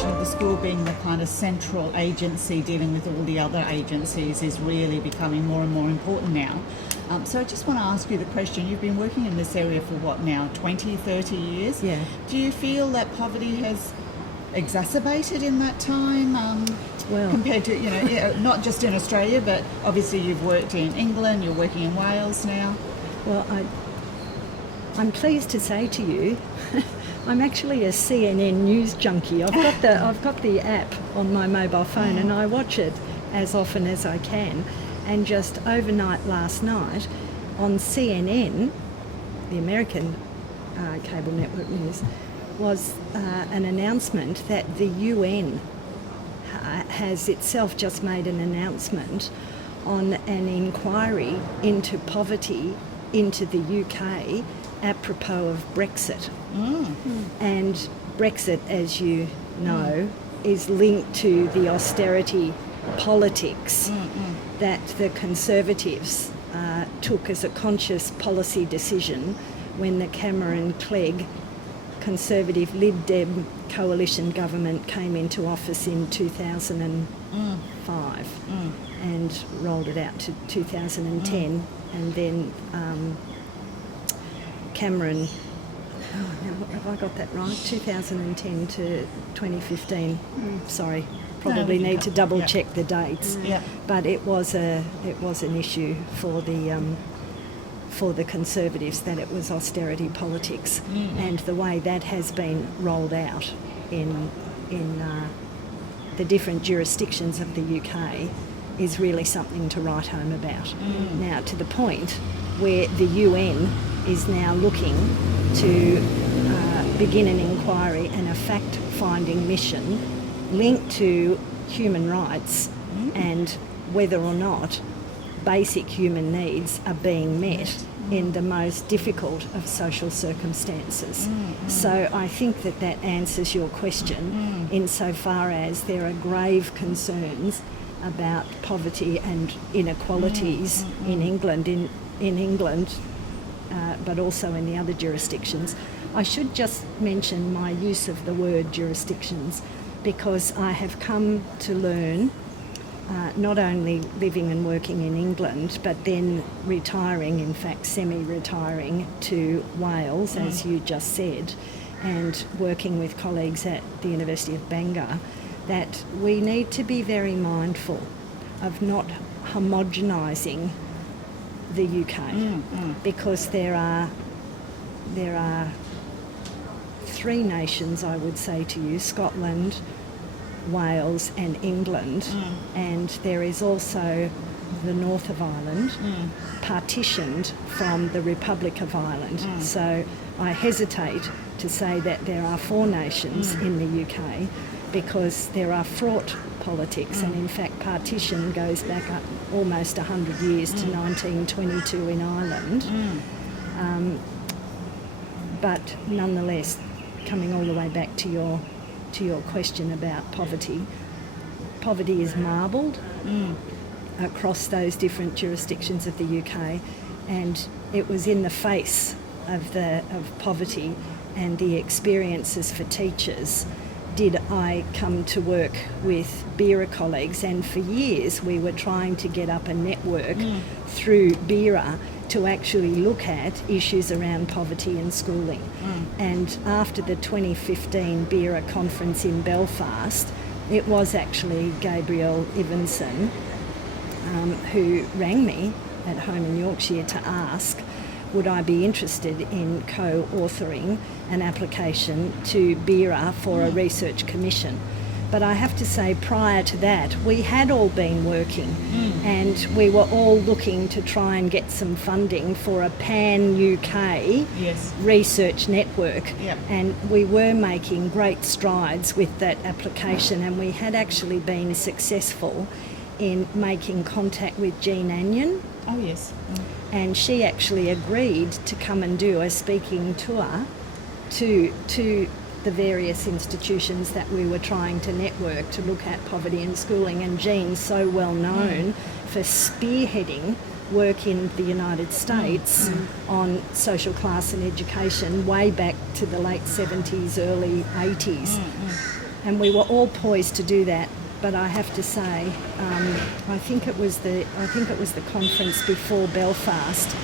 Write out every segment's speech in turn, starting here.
notion of the school being the kind of central agency dealing with all the other agencies is really becoming more and more important now. So I just want to ask you the question, you've been working in this area for what now, 20, 30 years? Yeah. Do you feel that poverty has exacerbated in that time compared to, not just in Australia, but obviously you've worked in England, you're working in Wales now? Well, I'm pleased to say to you, I'm actually a CNN news junkie. I've got the app on my mobile phone and I watch it as often as I can. And just overnight last night on CNN, the American cable network news, was an announcement that the UN has itself just made an announcement on an inquiry into poverty into the UK apropos of Brexit. And Brexit, as you know, is linked to the austerity politics that the Conservatives took as a conscious policy decision when the Cameron-Clegg Conservative Lib Dem coalition government came into office in 2005 and rolled it out to 2010, and then Cameron, have I got that right? 2010 to 2015. Sorry, probably need to double check the dates. But it was an issue for the Conservatives that it was austerity politics, and the way that has been rolled out in the different jurisdictions of the UK is really something to write home about. Now, to the point where the UN is now looking to begin an inquiry and a fact-finding mission linked to human rights and whether or not basic human needs are being met in the most difficult of social circumstances. So I think that answers your question insofar as there are grave concerns about poverty and inequalities in England, but also in the other jurisdictions. I should just mention my use of the word jurisdictions because I have come to learn, not only living and working in England, but then retiring, in fact semi-retiring to Wales, as you just said, and working with colleagues at the University of Bangor, that we need to be very mindful of not homogenising the UK because there are three nations, I would say to you, Scotland, Wales and England, and there is also the north of Ireland partitioned from the Republic of Ireland. So I hesitate to say that there are four nations in the UK because there are fraught politics, and in fact partition goes back up almost 100 years to 1922 in Ireland. But nonetheless, coming all the way back to your question about poverty is marbled across those different jurisdictions of the UK, and it was in the face of poverty and the experiences for teachers did I come to work with BERA colleagues, and for years we were trying to get up a network through BERA to actually look at issues around poverty and schooling. And after the 2015 BERA conference in Belfast, it was actually Gabrielle Evanson who rang me at home in Yorkshire to ask would I be interested in co-authoring an application to BERA for a research commission. But I have to say, prior to that, we had all been working and we were all looking to try and get some funding for a pan-UK research network. And we were making great strides with that application, and we had actually been successful in making contact with Jean Anion. And she actually agreed to come and do a speaking tour to the various institutions that we were trying to network to look at poverty and schooling. And Jean's so well known for spearheading work in the United States on social class and education way back to the late 70s, early 80s. And we were all poised to do that. But I have to say, I think it was the conference before Belfast.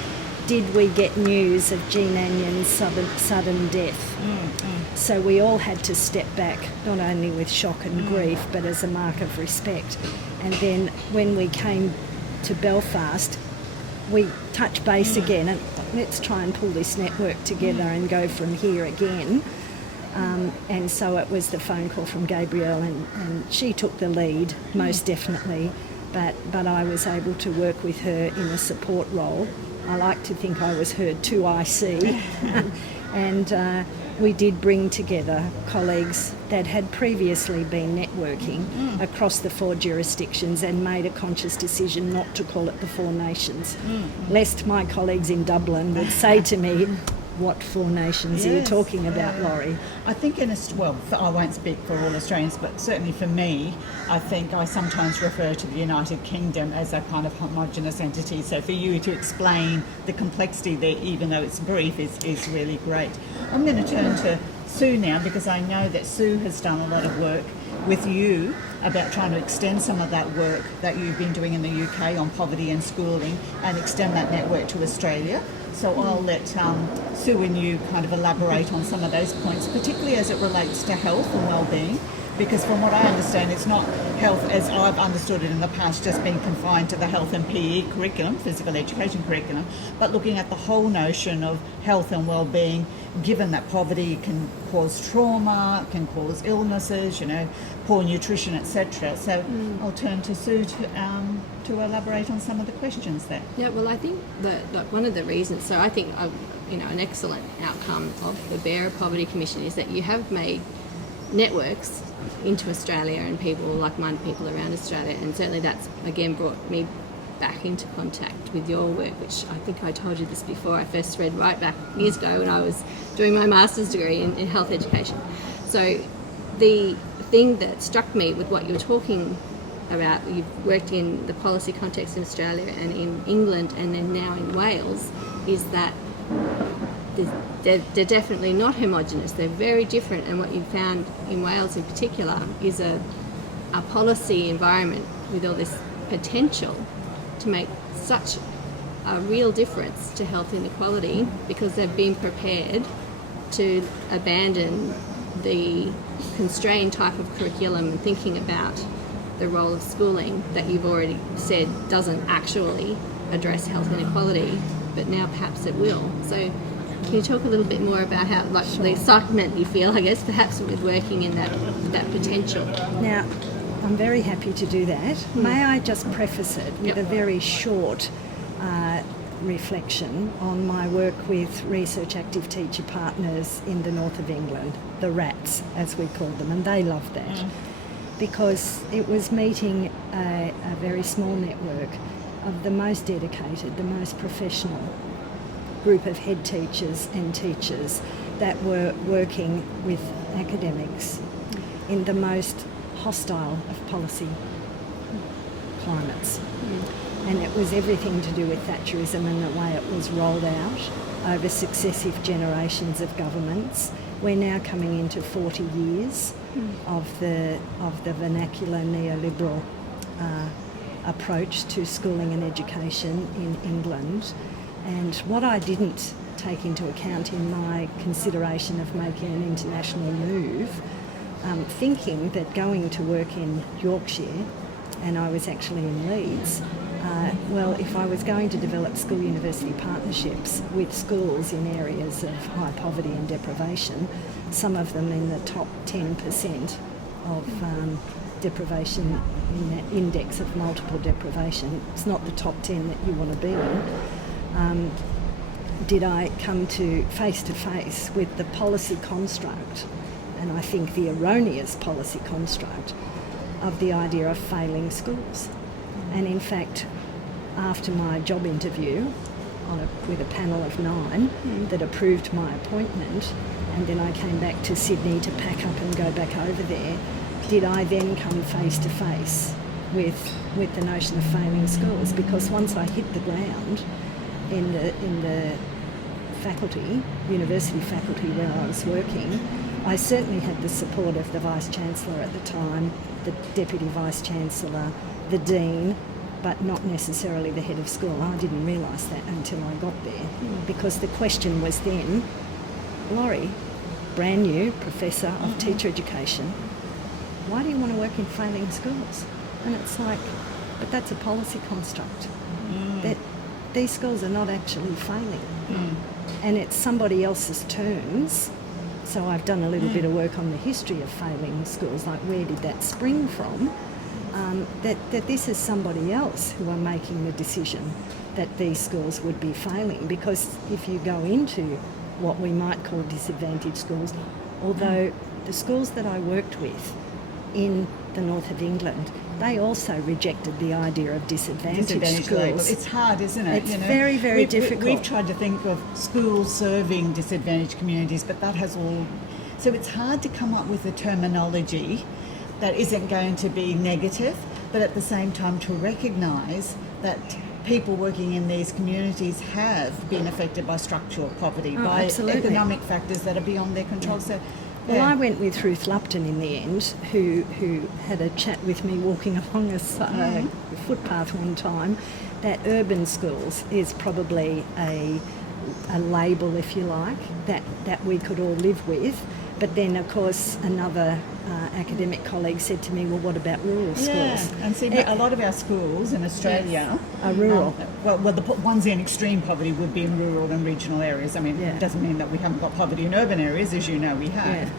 Did we get news of Jean Annion's sudden death? So we all had to step back, not only with shock and grief, but as a mark of respect. And then when we came to Belfast, we touched base again, and let's try and pull this network together and go from here again. And so it was the phone call from Gabrielle, and she took the lead, most definitely, but I was able to work with her in a support role. I like to think I was her 2IC, and we did bring together colleagues that had previously been networking across the 4 jurisdictions and made a conscious decision not to call it the 4 nations, lest my colleagues in Dublin would say to me, what 4 nations are you talking about, Laurie? I think I won't speak for all Australians, but certainly for me, I think I sometimes refer to the United Kingdom as a kind of homogenous entity. So for you to explain the complexity there, even though it's brief, is really great. I'm going to turn to Sue now, because I know that Sue has done a lot of work with you about trying to extend some of that work that you've been doing in the UK on poverty and schooling and extend that network to Australia. So I'll let Sue and you kind of elaborate on some of those points, particularly as it relates to health and well-being, because from what I understand, it's not health as I've understood it in the past, just being confined to the health and PE curriculum, physical education curriculum, but looking at the whole notion of health and well-being, given that poverty can cause trauma, can cause illnesses, poor nutrition, etc. So I'll turn to Sue to elaborate on some of the questions there. Yeah, well, I think that one of the reasons, so I think an excellent outcome of the Bearer Poverty Commission is that you have made networks into Australia and like-minded people around Australia, and certainly that's again brought me back into contact with your work, which I think I told you this before. I first read right back years ago when I was doing my master's degree in health education. So the thing that struck me with what you're talking about, you've worked in the policy context in Australia and in England and then now in Wales, is that they're definitely not homogenous. They're very different, and what you found in Wales in particular is a policy environment with all this potential to make such a real difference to health inequality, because they've been prepared to abandon the constrained type of curriculum and thinking about the role of schooling that you've already said doesn't actually address health inequality, but now perhaps it will. So can you talk a little bit more about how, the excitement you feel, I guess, perhaps with working in that potential? Now, I'm very happy to do that. May I just preface it with a very short reflection on my work with Research Active Teacher Partners in the north of England, the RATs as we call them, and they love that because it was meeting a very small network of the most dedicated, the most professional group of head teachers and teachers that were working with academics in the most hostile of policy climates. And it was everything to do with Thatcherism and the way it was rolled out over successive generations of governments. We're now coming into 40 years of the vernacular neoliberal approach to schooling and education in England. And what I didn't take into account in my consideration of making an international move, thinking that going to work in Yorkshire, and I was actually in Leeds, if I was going to develop school-university partnerships with schools in areas of high poverty and deprivation, some of them in the top 10% of deprivation in that index of multiple deprivation, it's not the top 10 that you want to be in, did I come to face with the policy construct, and I think the erroneous policy construct, of the idea of failing schools. And in fact, after my job interview with a panel of 9 that approved my appointment, and then I came back to Sydney to pack up and go back over there, did I then come face to face with the notion of failing schools? Because once I hit the ground in the faculty, university faculty where I was working, I certainly had the support of the Vice-Chancellor at the time, the Deputy Vice-Chancellor, the Dean, but not necessarily the head of school. I didn't realise that until I got there, because the question was then, Laurie, brand new Professor of Teacher Education, why do you want to work in failing schools? And it's like, but that's a policy construct. That these schools are not actually failing. And it's somebody else's terms. So I've done a little bit of work on the history of failing schools, like where did that spring from? That this is somebody else who are making the decision that these schools would be failing. Because if you go into what we might call disadvantaged schools, although the schools that I worked with in the north of England, they also rejected the idea of disadvantaged schools. Label. It's hard, isn't it? It's very, very difficult. We've tried to think of schools serving disadvantaged communities, but that has all... So it's hard to come up with a terminology that isn't going to be negative, but at the same time to recognise that people working in these communities have been affected by structural poverty, by absolutely. economic factors that are beyond their control. So, well, I went with Ruth Lupton in the end, who had a chat with me walking along a footpath one time, that urban schools is probably a label, if you like, that we could all live with. But then, of course, another academic colleague said to me, well, what about rural schools? Yeah, and see, a lot of our schools in Australia are rural. Well, the ones in extreme poverty would be in rural and regional areas. I mean, it doesn't mean that we haven't got poverty in urban areas, as you know we have. Yeah.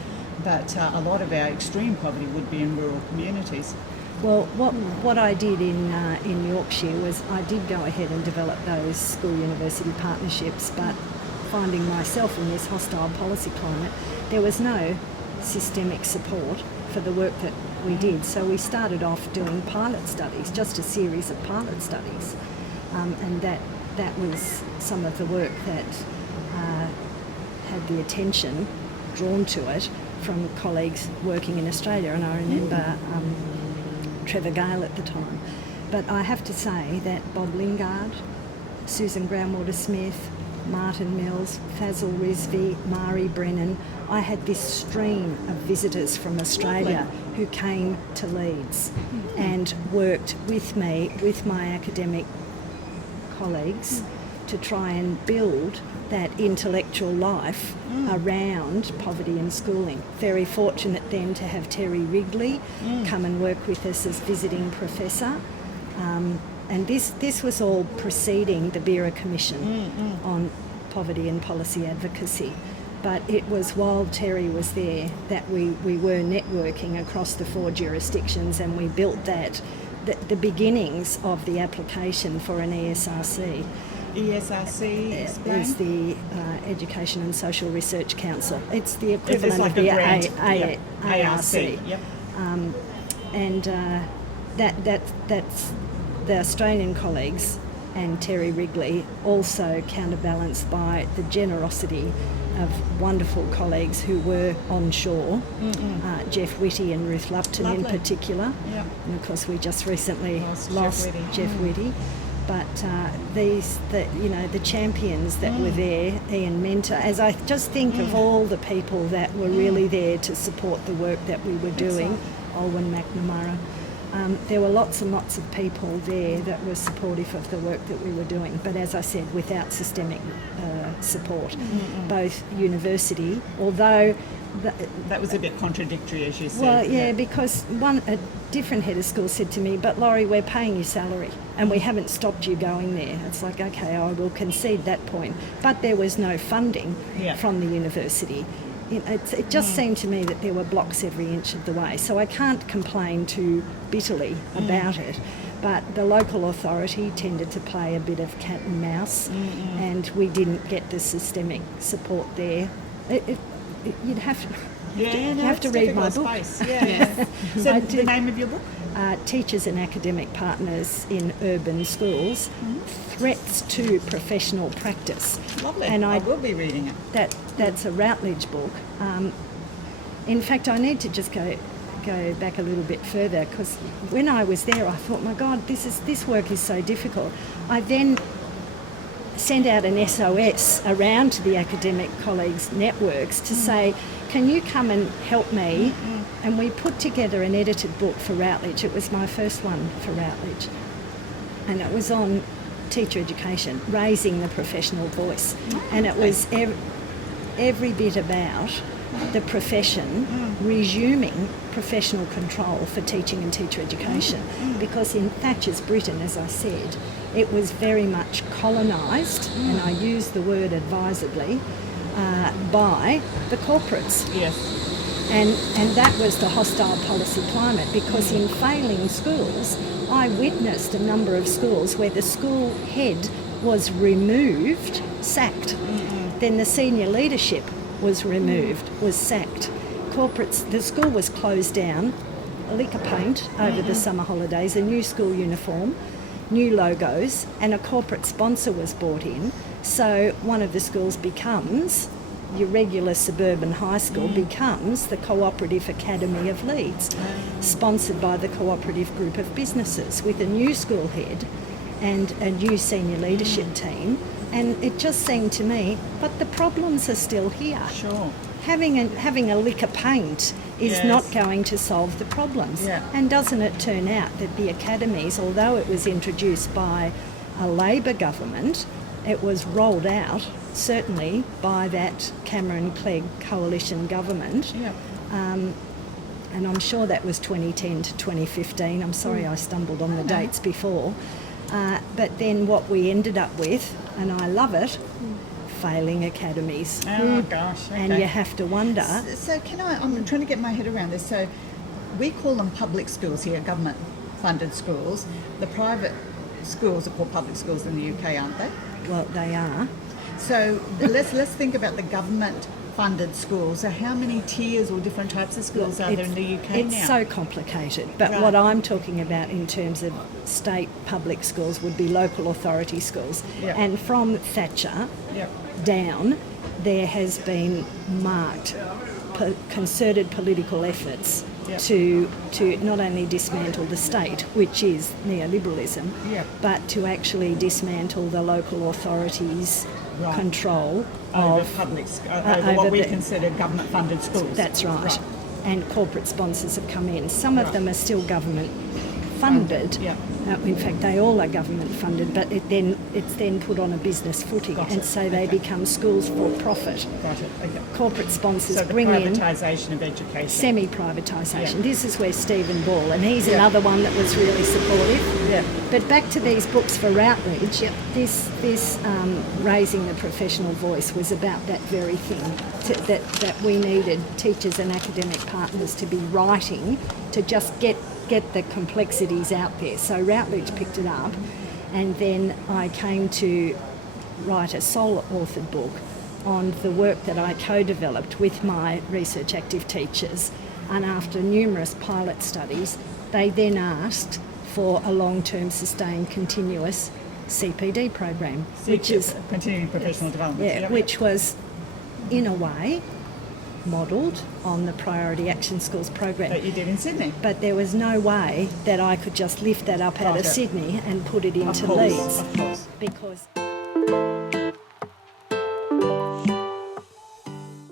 But a lot of our extreme poverty would be in rural communities. Well, what I did in Yorkshire was I did go ahead and develop those school-university partnerships, but finding myself in this hostile policy climate, there was no systemic support for the work that we did. So we started off doing pilot studies, just a series of pilot studies, and that was some of the work that had the attention drawn to it from colleagues working in Australia. And I remember Trevor Gale at the time. But I have to say that Bob Lingard, Susan Groundwater-Smith, Martin Mills, Fazil Rizvi, Mari Brennan, I had this stream of visitors from Australia who came to Leeds and worked with me, with my academic colleagues, to try and build that intellectual life around poverty and schooling. Very fortunate then to have Terry Wrigley come and work with us as visiting professor. And this was all preceding the Bera Commission on poverty and policy advocacy. But it was while Terry was there that we were networking across the 4 jurisdictions, and we built the beginnings of the application for an ESRC. ESRC is the Education and Social Research Council. It's the equivalent like of the ARC. Yep. And that's the Australian colleagues and Terry Wrigley, also counterbalanced by the generosity of wonderful colleagues who were onshore, Jeff Whitty and Ruth Lupton in particular. Yep. And of course we just recently lost Jeff Whitty. But the champions that were there, Ian Mentor, as I just think of all the people that were really there to support the work that we were doing, Olwen McNamara, there were lots and lots of people there that were supportive of the work that we were doing. But as I said, without systemic support, both university, although... that was a bit contradictory, as you said. Well, yeah, because a different head of school said to me, but Laurie, we're paying you salary and we haven't stopped you going there. It's like, okay, I will concede that point. But there was no funding from the university. It just seemed to me that there were blocks every inch of the way. So I can't complain too bitterly about it. But the local authority tended to play a bit of cat and mouse, and we didn't get the systemic support there. You'd have to read my book. Yeah. So the name of your book? Teachers and Academic Partners in Urban Schools, Threats to Professional Practice. Lovely. And I will be reading it. That's a Routledge book. In fact, I need to just go back a little bit further, because when I was there I thought, my God, this work is so difficult. I then sent out an SOS around to the academic colleagues networks to say, can you come and help me? And we put together an edited book for Routledge. It was my first one for Routledge. And it was on teacher education, raising the professional voice. And it was every bit about the profession resuming professional control for teaching and teacher education. Because in Thatcher's Britain, as I said, it was very much colonised, and I use the word advisedly, by the corporates. Yes. And that was the hostile policy climate, because in failing schools, I witnessed a number of schools where the school head was removed, sacked. Then the senior leadership was removed, was sacked. Corporates, the school was closed down, liquor paint over the summer holidays, a new school uniform, new logos, and a corporate sponsor was brought in. So one of the schools becomes, your regular suburban high school becomes the Cooperative Academy of Leeds, sponsored by the Cooperative Group of Businesses, with a new school head and a new senior leadership team. And it just seemed to me, but the problems are still here. Sure. Having a lick of paint is not going to solve the problems. Yeah. And doesn't it turn out that the academies, although it was introduced by a Labor government, it was rolled out certainly by that Cameron-Clegg coalition government. Yeah. And I'm sure that was 2010 to 2015. I'm sorry I stumbled on the dates before. But then what we ended up with, and I love it, failing academies. Oh gosh. Okay. And you have to wonder. So I'm trying to get my head around this. So we call them public schools here, government-funded schools. The private schools are called public schools in the UK, aren't they? Well, they are. So let's think about the government-funded schools. So how many tiers or different types of schools are there in the UK It's now? so complicated. But Right. what I'm talking about in terms of state public schools would be local authority schools. Yep. And from Thatcher Yep. down, there has been marked concerted political efforts Yep. to not only dismantle the state, which is neoliberalism, Yep. but to actually dismantle the local authorities' Right. control Over of over what over we the- consider government-funded schools. That's right. And corporate sponsors have come in. Some of Right. them are still government funded. Yeah. In fact, they all are government funded, but it's then put on a business footing, Got and it. so they Okay. become schools for profit. Got it. Okay. Corporate sponsors So the bring in privatisation of education. semi-privatisation. Yeah. This is where Stephen Ball, and he's Yeah. another one that was really supportive. Yeah. But back to these books for Routledge, Yep. this raising the professional voice was about that very thing, that we needed teachers and academic partners to be writing to just get the complexities out there. So Routledge picked it up, and then I came to write a sole authored book on the work that I co-developed with my research active teachers, and after numerous pilot studies they then asked for a long-term sustained continuous CPD program, which is continuing professional development. yeah, Yep. which was in a way modelled on the Priority Action Schools program. that you did in Sydney. But there was no way that I could just lift that up out Got of it. Sydney and put it into Of course, Leeds, of course. because